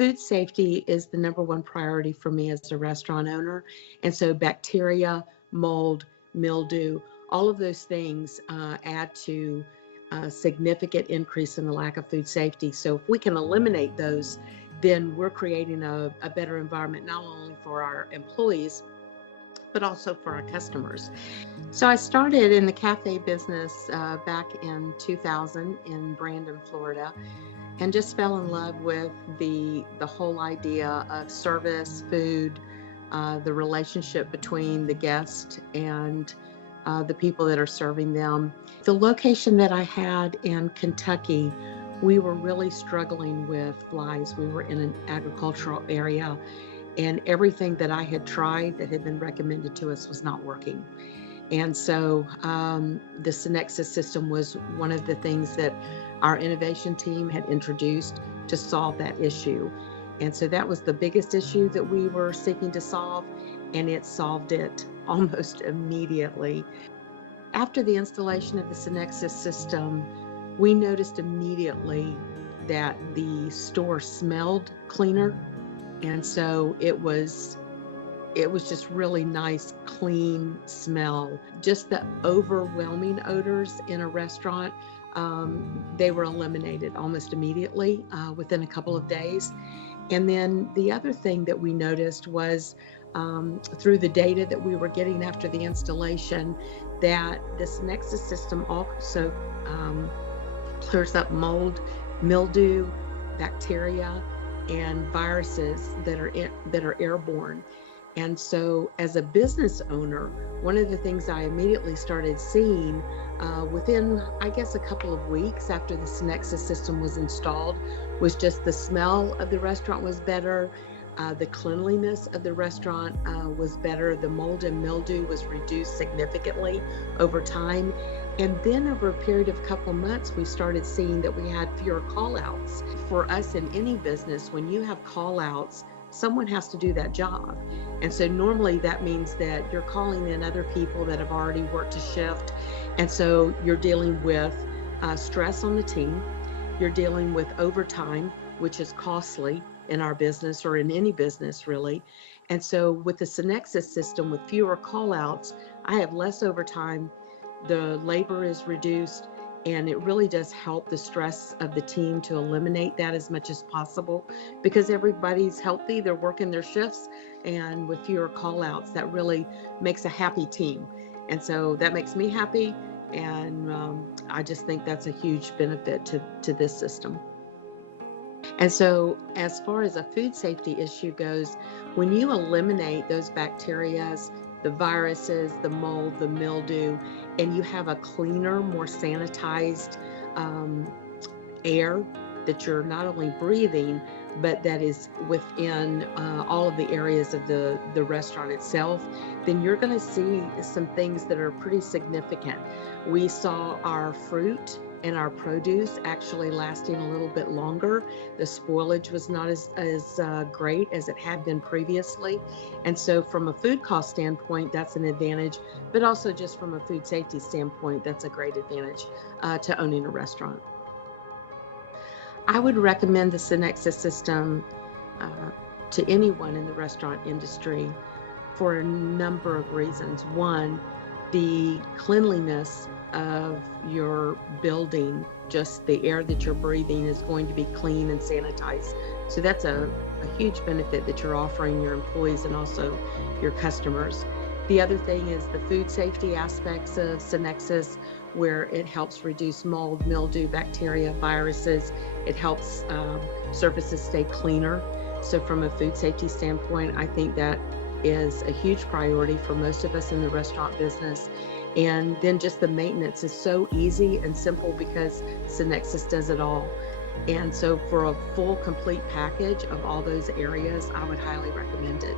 Food safety is the number one priority for me as a restaurant owner. And so bacteria, mold, mildew, all of those things add to a significant increase in the lack of food safety. So if we can eliminate those, then we're creating a better environment, not only for our employees, but also for our customers. So I started in the cafe business back in 2000 in Brandon, Florida, and just fell in love with the whole idea of service, food, the relationship between the guest and the people that are serving them. The location that I had in Kentucky, we were really struggling with flies. We were in an agricultural area, and everything that I had tried that had been recommended to us was not working. And so the Synexis system was one of the things that our innovation team had introduced to solve that issue. And so that was the biggest issue that we were seeking to solve, and it solved it almost immediately. After the installation of the Synexis system, we noticed immediately that the store smelled cleaner. And so it was just really nice, clean smell. Just the overwhelming odors in a restaurant, they were eliminated almost immediately within a couple of days. And then the other thing that we noticed was through the data that we were getting after the installation, that this Synexis system also clears up mold, mildew, bacteria, and viruses that are airborne. And so as a business owner, one of the things I immediately started seeing within, I guess, a couple of weeks after the Synexis system was installed was just the smell of the restaurant was better. The cleanliness of the restaurant was better. The mold and mildew was reduced significantly over time. And then over a period of a couple months, we started seeing that we had fewer call-outs. For us in any business, when you have call-outs, someone has to do that job. And so normally that means that you're calling in other people that have already worked a shift. And so you're dealing with stress on the team. You're dealing with overtime, which is costly in our business or in any business really. And so with the Synexis system, with fewer call-outs, I have less overtime. The labor is reduced, and it really does help the stress of the team to eliminate that as much as possible, because everybody's healthy, they're working their shifts, and with fewer call-outs, that really makes a happy team. And so that makes me happy, and I just think that's a huge benefit to this system. And so as far as a food safety issue goes, when you eliminate those bacteria, the viruses, the mold, the mildew, and you have a cleaner, more sanitized air that you're not only breathing, but that is within all of the areas of the restaurant itself, then you're going to see some things that are pretty significant. We saw our fruit and our produce actually lasting a little bit longer. The spoilage was not as great as it had been previously. And so from a food cost standpoint, that's an advantage, but also just from a food safety standpoint, that's a great advantage to owning a restaurant. I would recommend the Synexis system to anyone in the restaurant industry for a number of reasons. One, the cleanliness of your building, just the air that you're breathing is going to be clean and sanitized. So that's a huge benefit that you're offering your employees and also your customers. The other thing is the food safety aspects of Synexis, where it helps reduce mold, mildew, bacteria, viruses. It helps surfaces stay cleaner. So from a food safety standpoint, I think that is a huge priority for most of us in the restaurant business. And then just the maintenance is so easy and simple because Synexis does it all. And so for a full, complete package of all those areas, I would highly recommend it.